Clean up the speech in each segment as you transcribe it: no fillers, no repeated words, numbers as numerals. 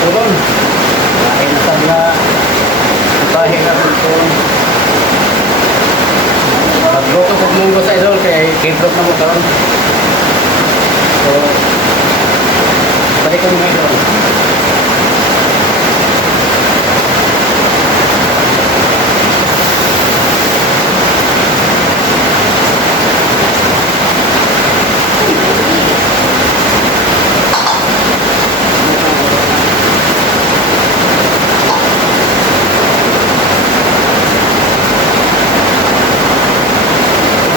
Pulon. Lain na sa mga bahay na pulon. Magluto ko munggo sa idol kaya kiblok na mo karon. So, balik ko mga idol.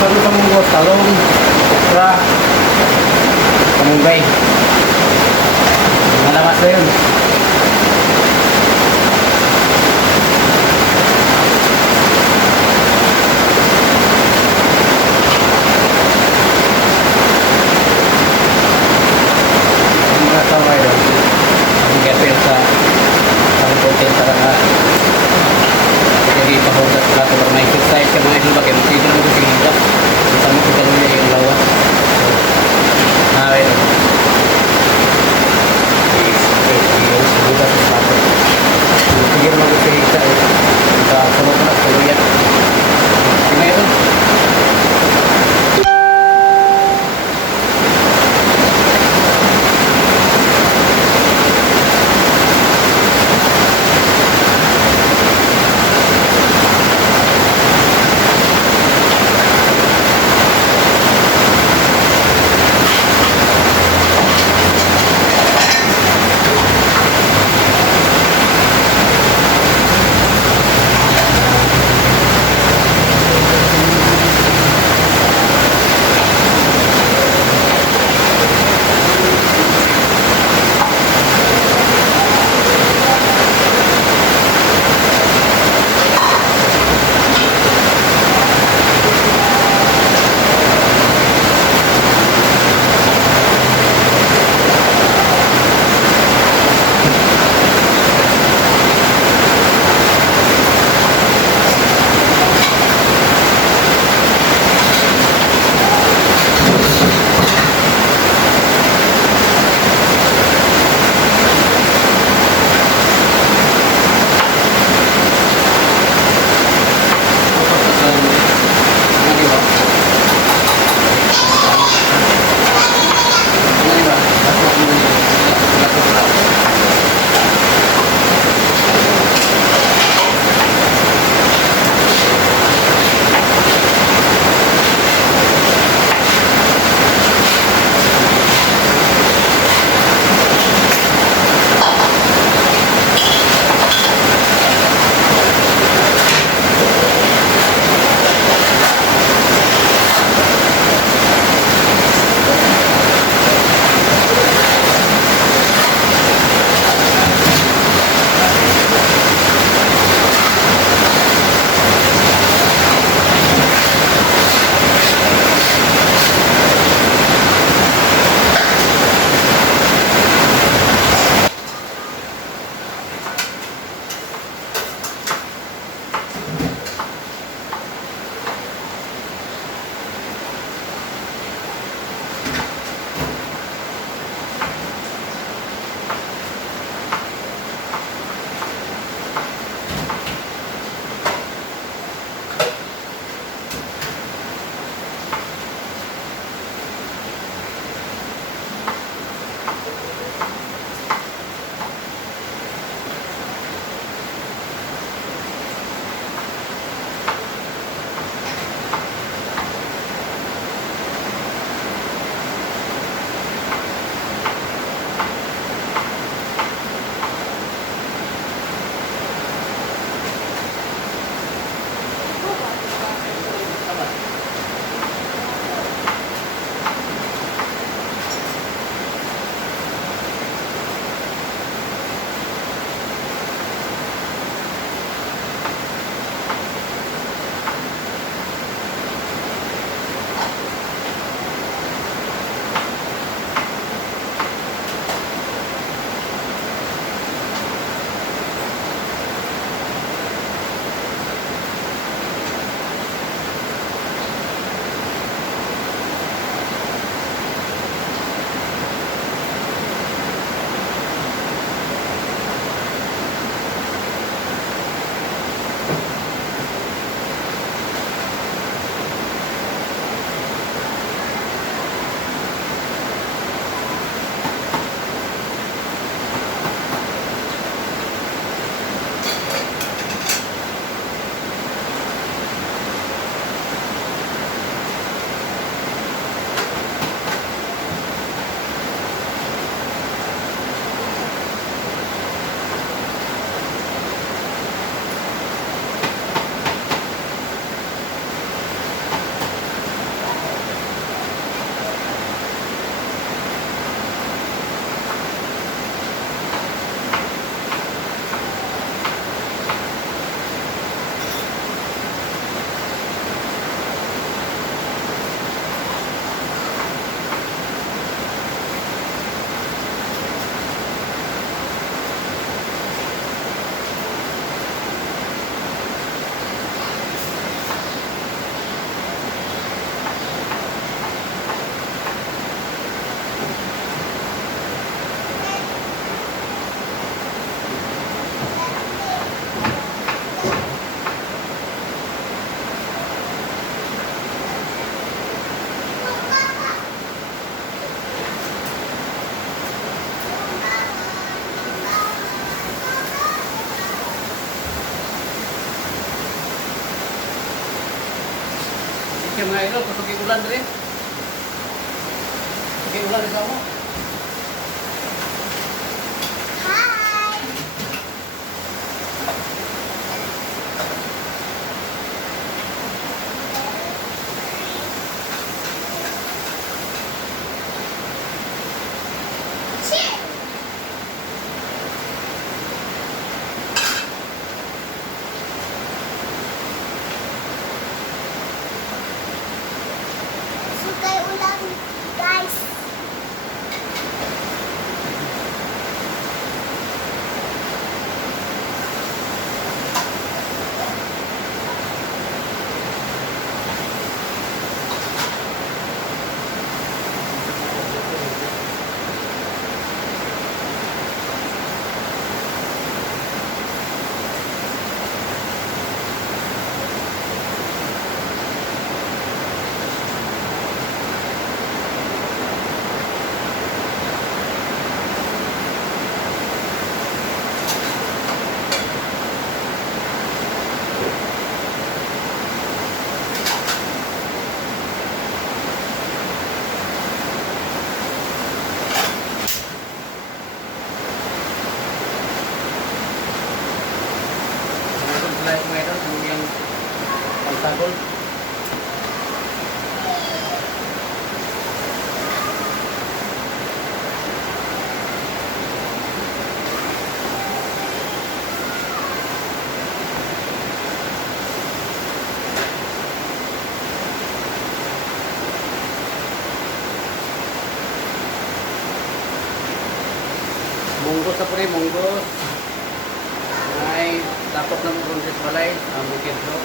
Baru kamu buat talong, okra, kamunggay. Mana mas yun? Mga tawag yun. Ang gapil sa konten talaga. Jadi pahugat sa lahat ng exercise ka mga ibang bagay. Hindi naman kasi hingga. Sama kita nila yung lawa. Nawin. Yung subukan sa sapo. Sige naman kasi hingga. Sa sunod na tuluyan. Sige ito. siya mga idol, pasok ulan rin. Pasok ulan rin sa mo. Hi! Cheers! Sukay ulam, guys. Sila mga idol, kung yung pagsagol. Munggos na po rin, munggos. Ay, tapos na mo sa balay, bukid bro.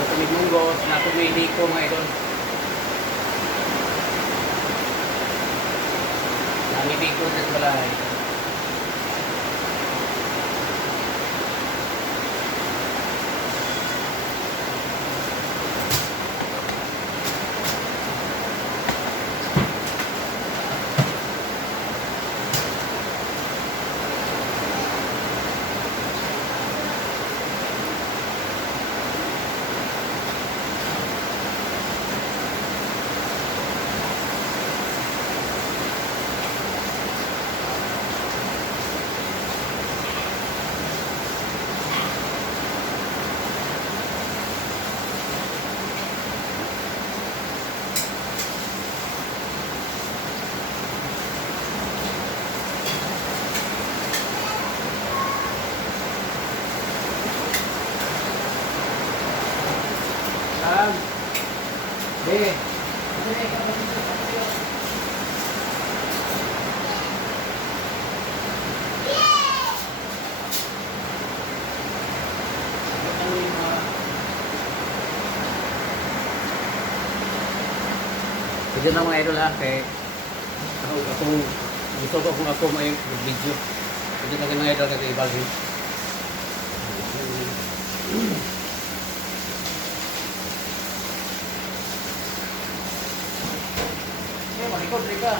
Ito may munggos, nato may liko mga idol. Nangiliko sa balay. Be. Video na mga idol ha, kay akong gusto ko kung ako may video. Video na mga idol kasi ibalhin. Malikot rin ka.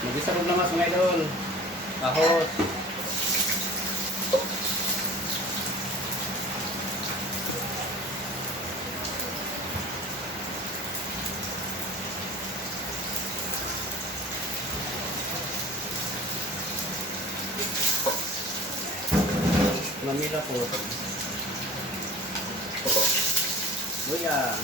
Mag-isa kong lamas mga idol. Tahos. Mamila po. Luya.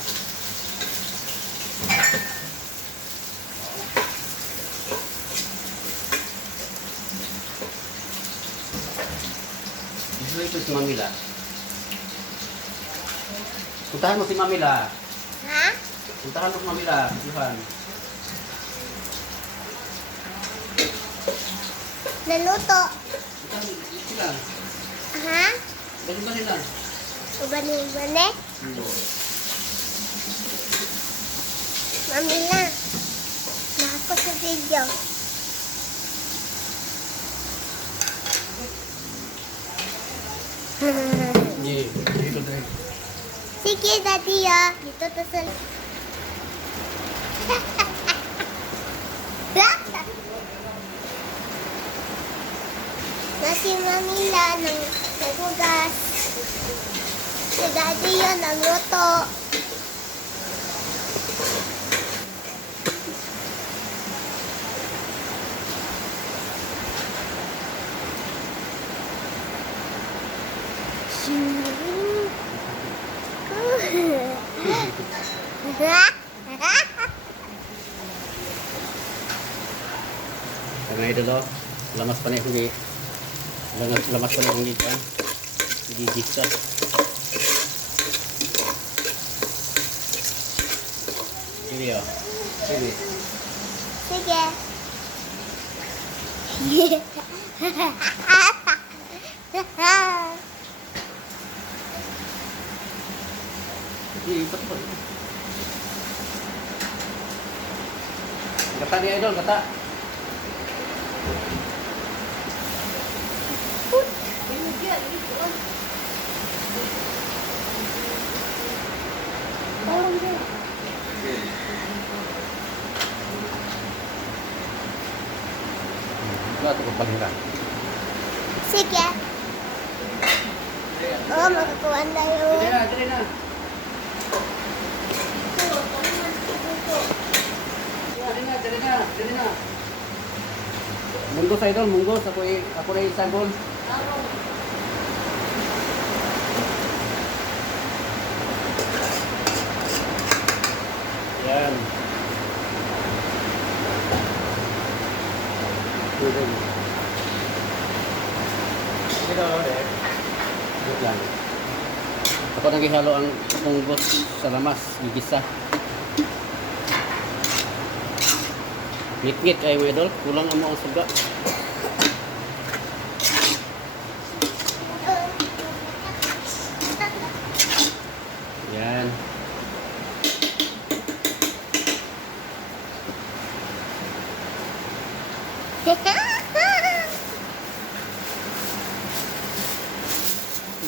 Ito si Mamila. Puntahan mo si Mamila. Ha? Puntahan mo si Mamila. Johan. Naluto. Sila. Ha? Ganun ba nila? Ubani-ubani? Mami na. Nako sa video. Dito dahil. Si Sige, Daddy, ah. Dito to sa... na si Mamila ng nagugas. Si Daddy yun nagluto. Mga idol, oh. Lamas pa na yung hindi. Lamas pa na yung hindi kan. Hindi gisa. Sige, oh. Sige. Sige. Sige, ipat pa. Gata ni idol, gata. Wala ito kapalira. Sige. Oh, magkakuha na yun. Dili na, dili na. Dili na, dili na. Munggos idol, munggos. Ako na isagol. Yan. Sige daw, Dek. Good lang. Ako naghihalo ang munggos sa lamas, gigisa. Ngit-ngit ay mga idol, kulang ang mga suga. Yan.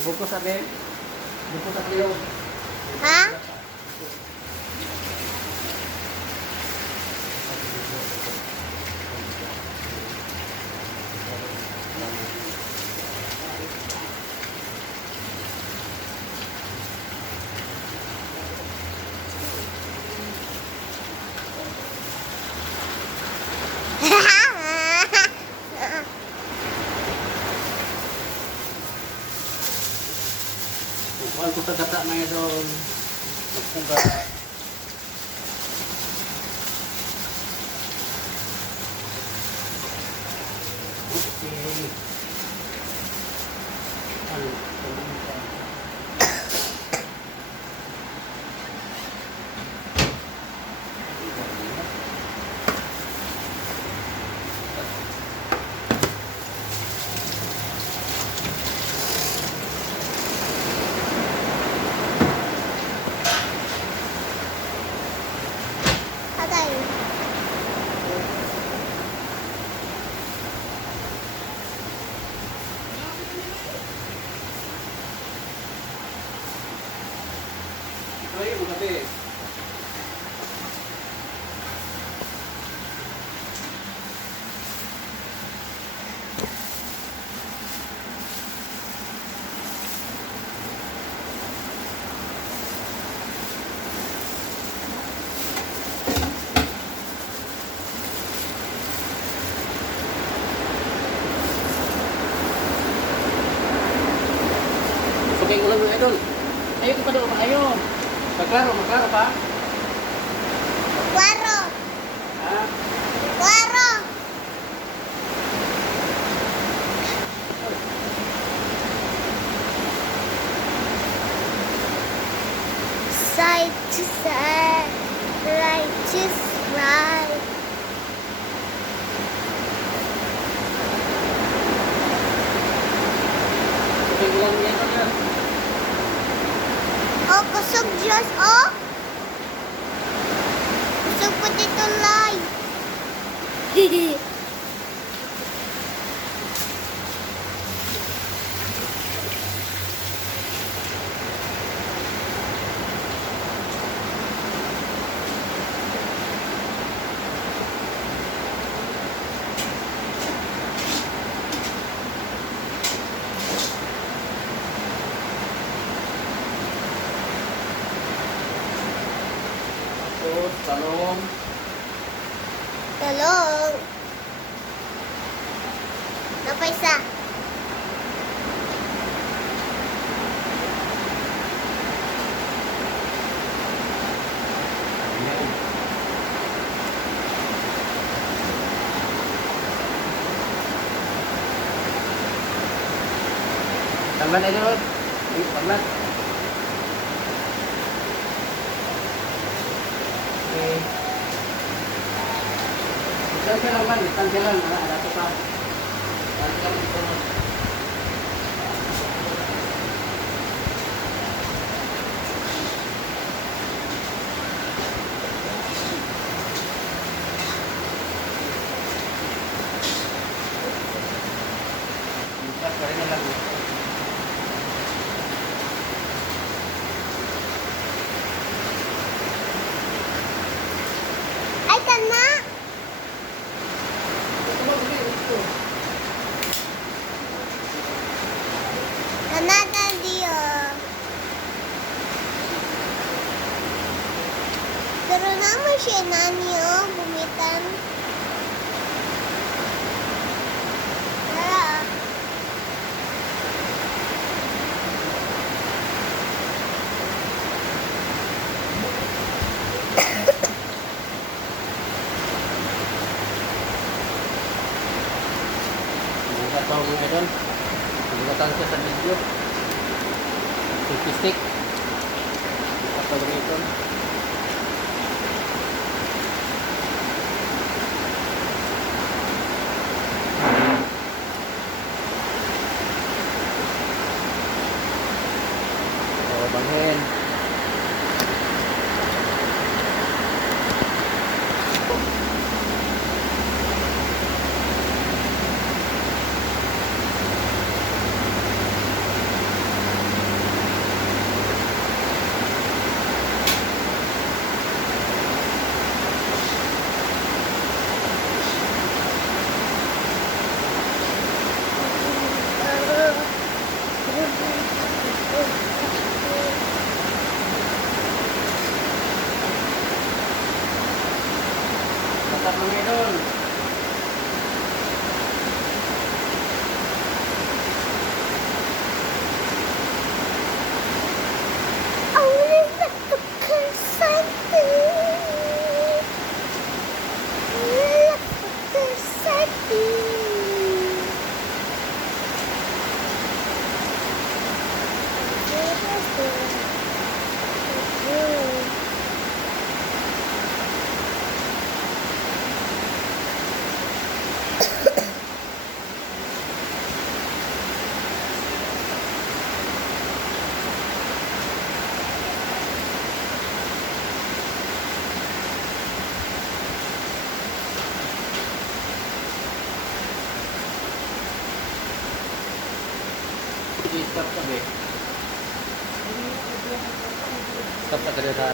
Bukos sabi. Bukos sa tiyo. Ha? Kuhaan ko sa gata na idol. Magpuga. Okay. Ano? Agay. Ito yung gabi. Okay, ulang mga idol. Ayo ka pa doon, ayo. Maklaro pa. Guaro. Ha? Guaro. Side to side. Right to right. Okay, ulang mga idol yan. Oh, kusog Diyos, oh. Kusog po dito, Lai. Tapos, talong. Talong. Napaisa. Ayan. Tanggal na yun. Tanggal. Okay. Tanggal lang man. Tanggal lang. Ada ito pa. Tanggal ito. Bukas pa rin lang. Ay, tana. Tana, daddy, oh. Pero naman siya, nani, oh. Bumitan. Tara. Bukas pa mga idol. Bukatan siya sa video. Stick. Bukas pa mga idol. O, banghin. Bukas mga idol. Oh, napakasante. Napakasante. Stop sabi. Stop sa kalita.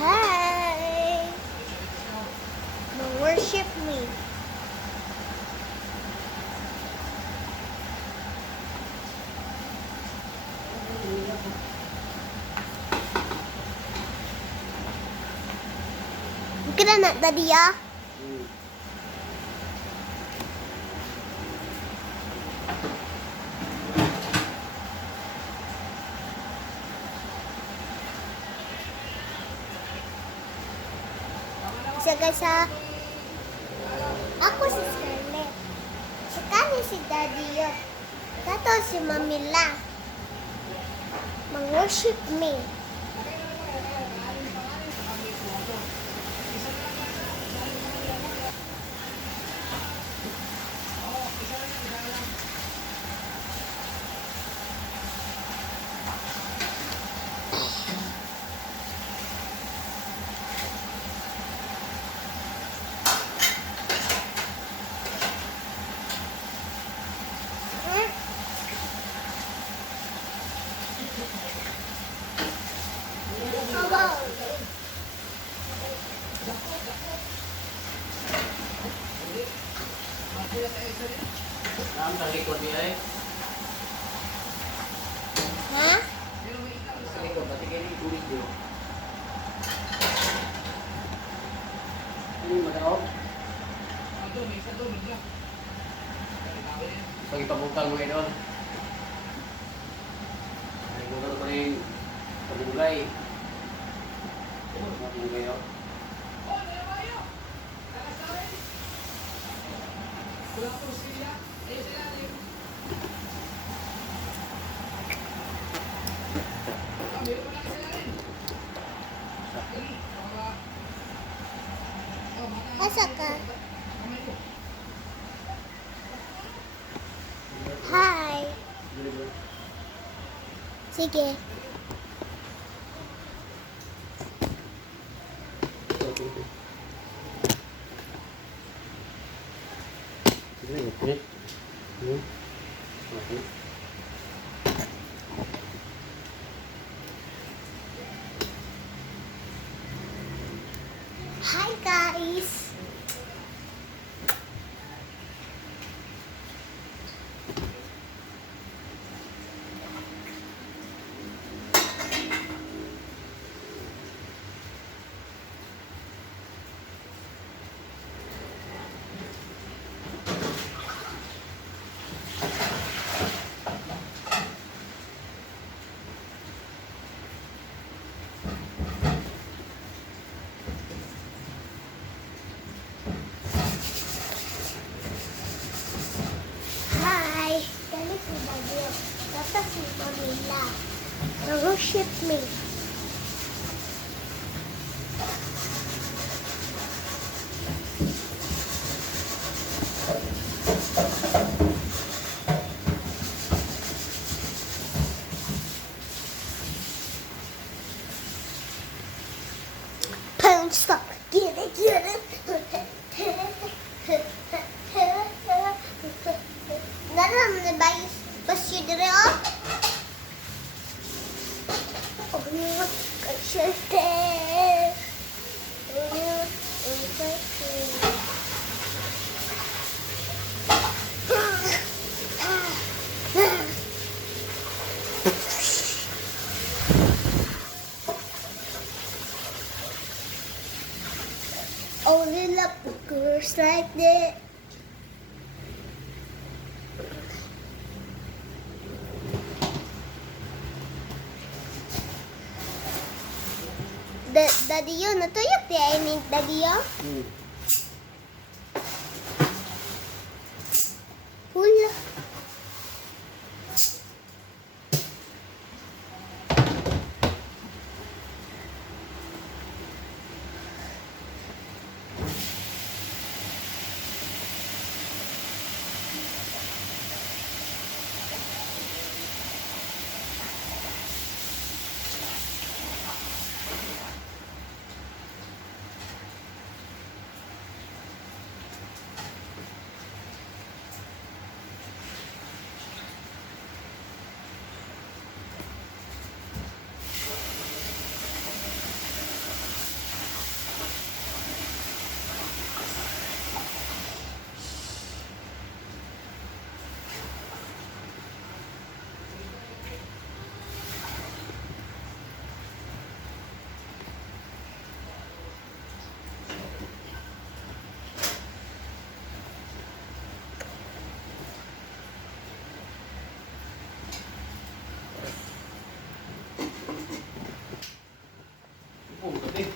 Hi. Worship me. Kita nak tadi ya? Isa guys ha. Ako si Scarlett. Si Kani si Daddy yo. Kato si Mamila. Mag-worship me. Saan sa likod niya eh? Ha? Ini madaog. Pag ipabutang mo doon. Ay, bukan pa rin pabulay. Pabulay ako. Asa ka? Hi. Sige. Okay. Okay. Hi guys. Hi. Dali si Bagyo. Tapos si Manila. Worship me. Punch stop. Get it, get it. Naram na ba yung pasidre oh? Oh, no. Kasyerte. Oh, no. Only love girls like that. Daddy yun, natuyok di I mean, daddy yun. Hula. Oh, gabi.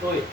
Uy.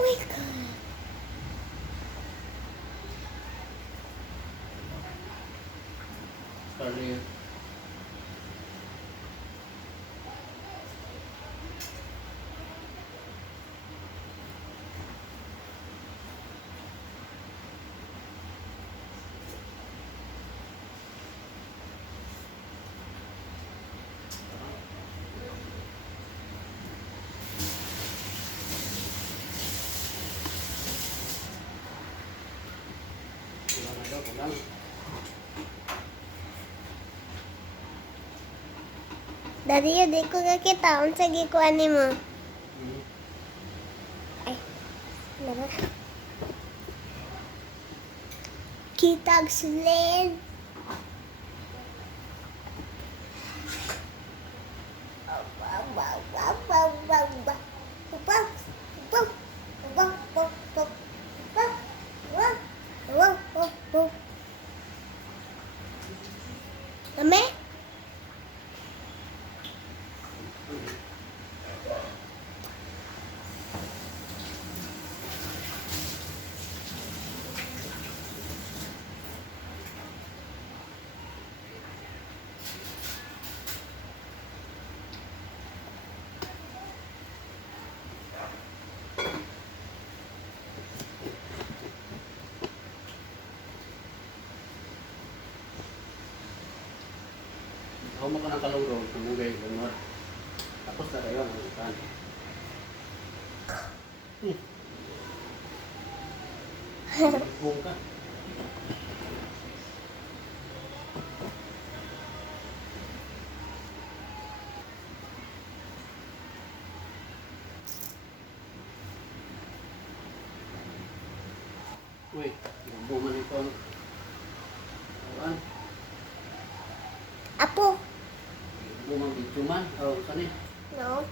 my God. Scarlett. Kulang. Daddy, yun, di ko kakita. Unsa gikuan ni mo? Ay, nara. Kitag sulin. Ame? Ako mo ka ng kalungro, namugay, lumot. Tapos na kayo, namutan. Buong ka. Uy, buman ito. Awan, Apo. buman dito man. Oh, saan eh? No.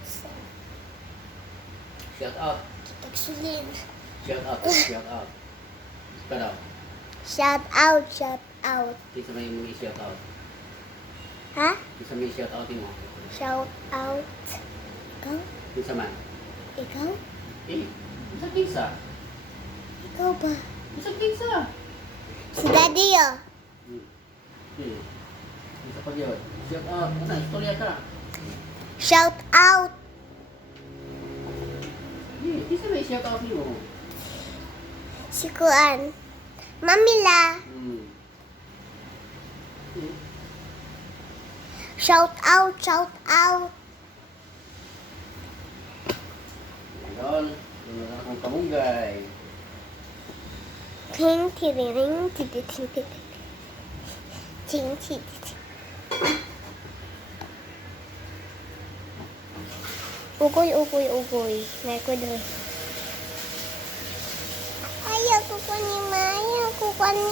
Shout out. Kitag sulin. Shout out. Shout out. Shout out. Shout out, shout out. Isa may mong i-shout out. Ha? Isa may shout out mo. Shout out. Ikaw? Isa man. Ikaw? Eh, isa pizza. Ikaw ba? Isa pizza. Si Daddy, oh. Eh, isa pa yun. Shout out. Ano, istorya ka. Shout out. Eh, isa may shout out mo. Si Kuan. Mamila. Shout out, shout out. Ngayon, wala akong kamunggay. Ting, tiriring, ting, ting, ting. Ting, ting, ting. Ugoy, ugoy, ugoy. May ko doon. Ayaw ko pa ni Maya. Ko pa ni.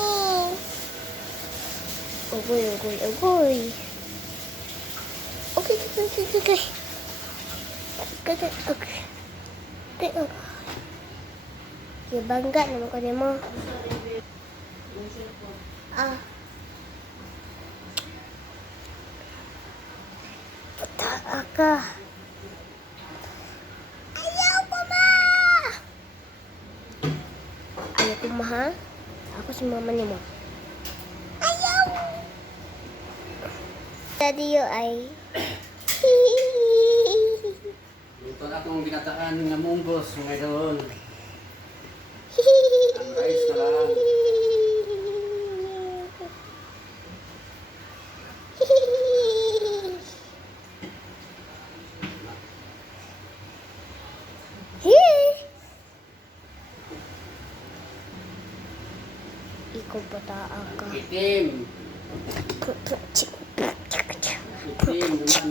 Ugoy, ugoy, ugoy. Okay, okay, okay, okay. Okay, okay, okay. Okay, okay. Sige, bangga naman ko din mo. Ah. Puta ka. Ayaw ko ma! Ayaw ko ma, ha? Ako si mama ni mo. Ayaw! Daddy yo ay... Ito na akong binataan ng munggos ngayon. Ang ayos na lang. Ikaw bataan ka. Itim. Itim naman.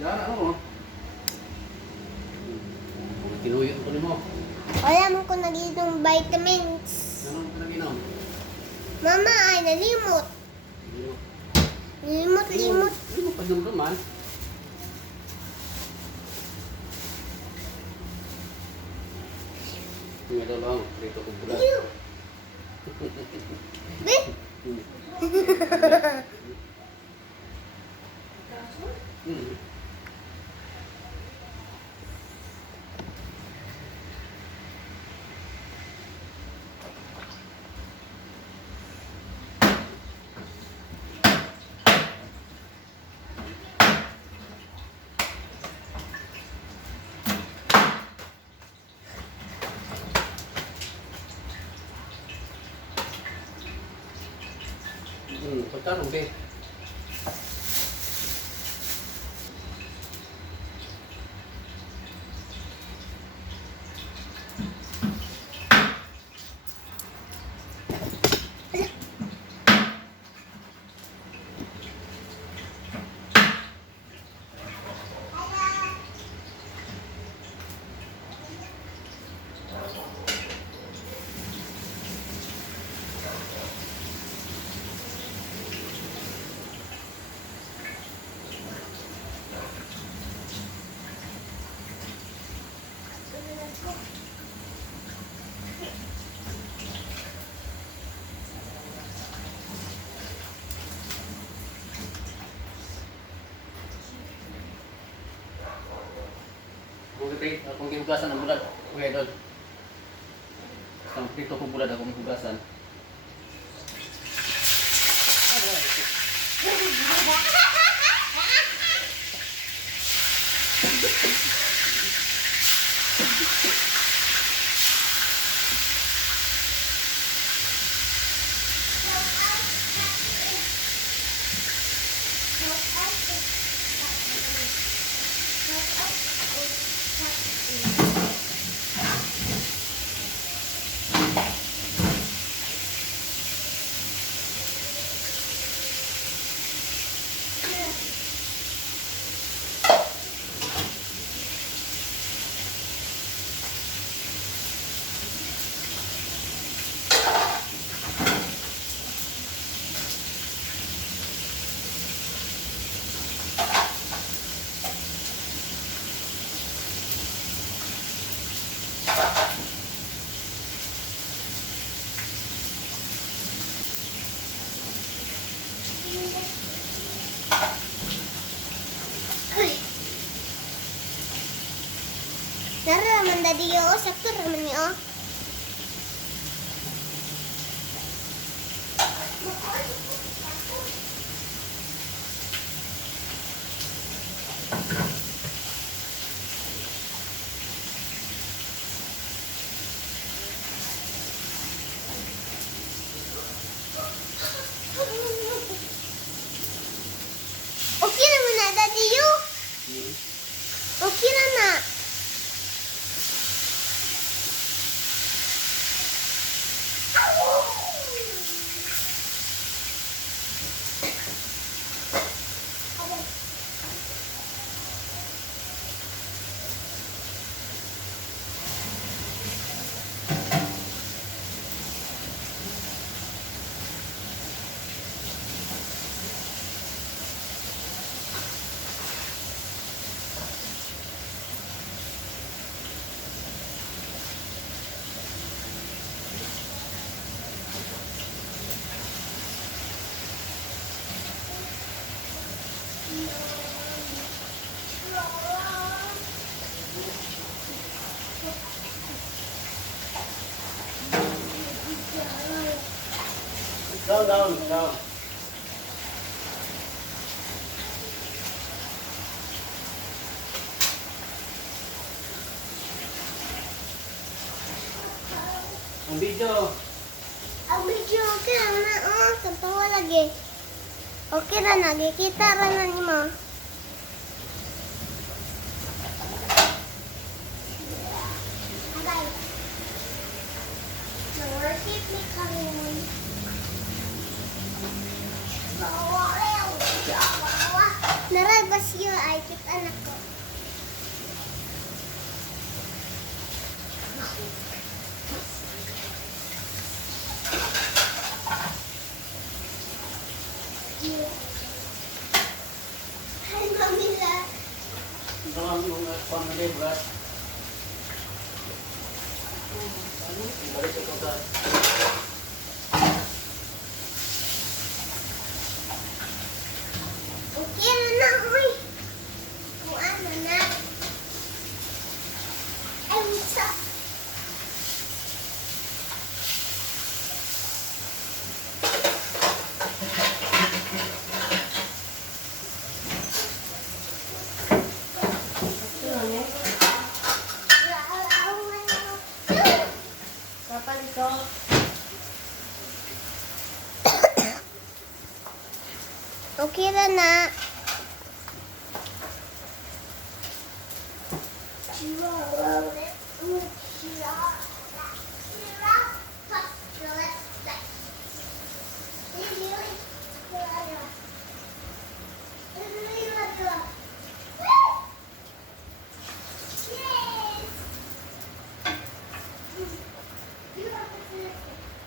Dara ano? Tinuyot ko ni mo. Wala mo ko nag-inom vitamins. Ano ka naginom? Mama ay nalimot. Limot, limot. Hindi mo pagdumduman. Tingnan lang, dito ko bulan. Be, Hmm. Hmm. Pagkano, be? Akong gihugasan ang bulad. Okay, Idol. Ang dito ko bulad akong hugasan. Nara man dadi yo, sakto raman ni oh. Okay naman na dadi yo. Okay na na. Down. Ang video. Ang video okay lang na oh, tampawa lagi. Okay ra na, gikita ra na nimo. Agay. Worship me kami. Narabas yun ay kit anak ko. Hi, Mamila. Ito ang yung pamilya, Brad. Balik ito, Brad. Okay na, uy. Kung ano na. Ay, isa. Kapan ito? Okay na na.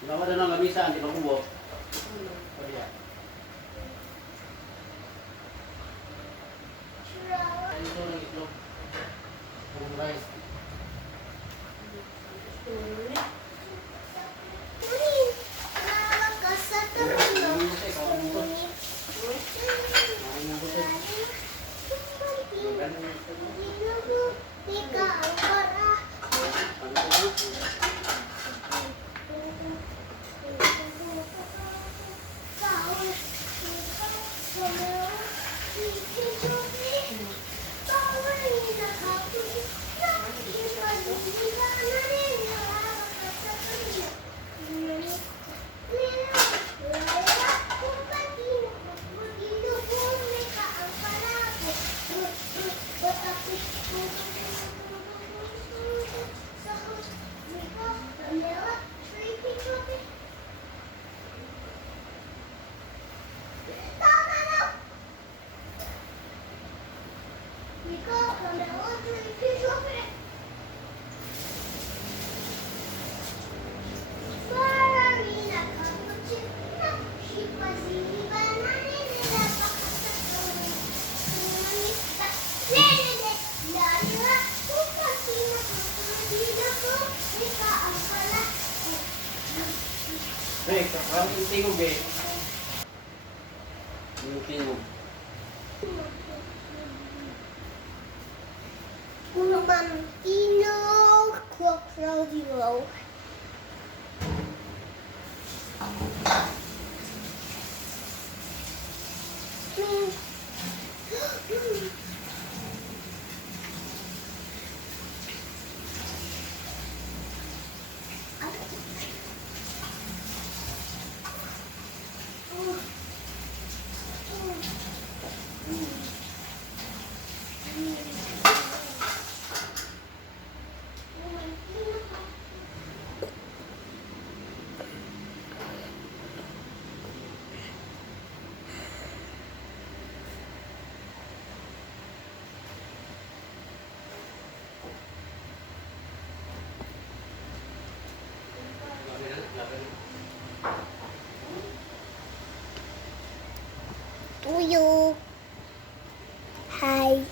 Ginawa na ng lamisa, hindi makubo. Kaya. Ito ng itlog. Purong rice. Hey, parang yung tingog eh. Yung tingog. Uno Mampino, Crocodilo. Tuyo. Hi.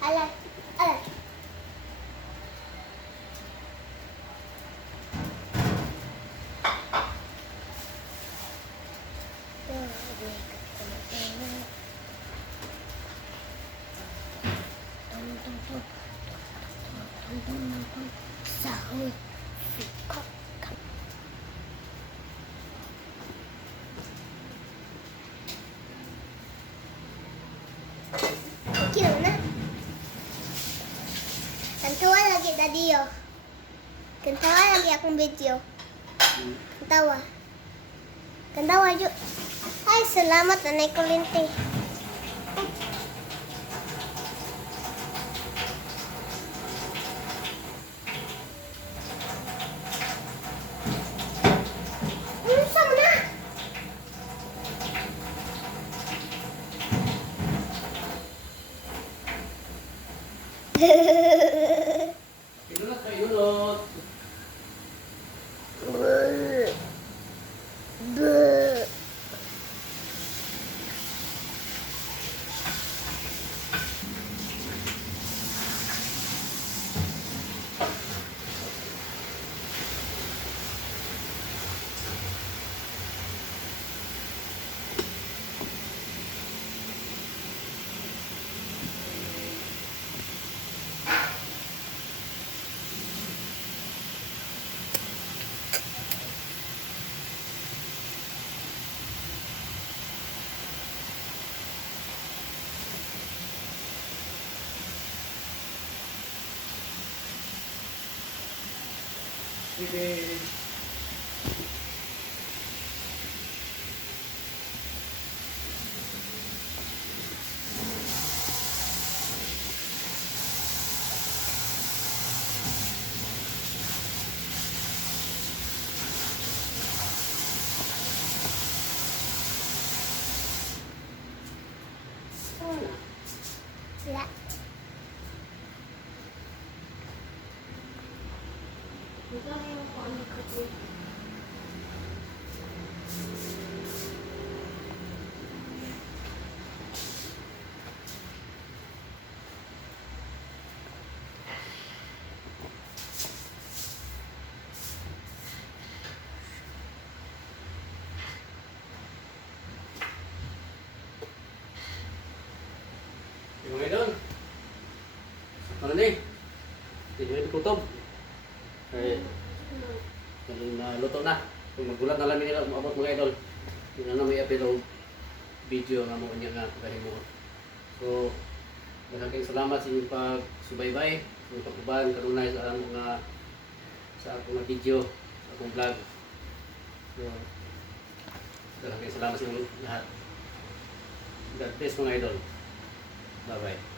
Alat. Alat. Sahur. Okay na. Kantawa lagi tadi yo. Kantawa lagi akong video. Kantawa. Kantawa yuk. Ay, salamat Nanay Kulinti. Unsa mo na? Inunot ka, inunot. Sige. Wala. Ito na yung kung ano ko. Yung idol. Ano ni? Tingnan ko kutob. Eh, luto na. Kung magulat na lang nila umabot mga idol. Yun na may apelo video nga mo niya nga kahimo. So, maraming salamat sa inyong pagsubaybay, sa inyong pagkuban, kanunay sa among nga sa akong nga video, sa akong vlog. So, maraming salamat sa inyong lahat. God bless mga idol. Bye-bye.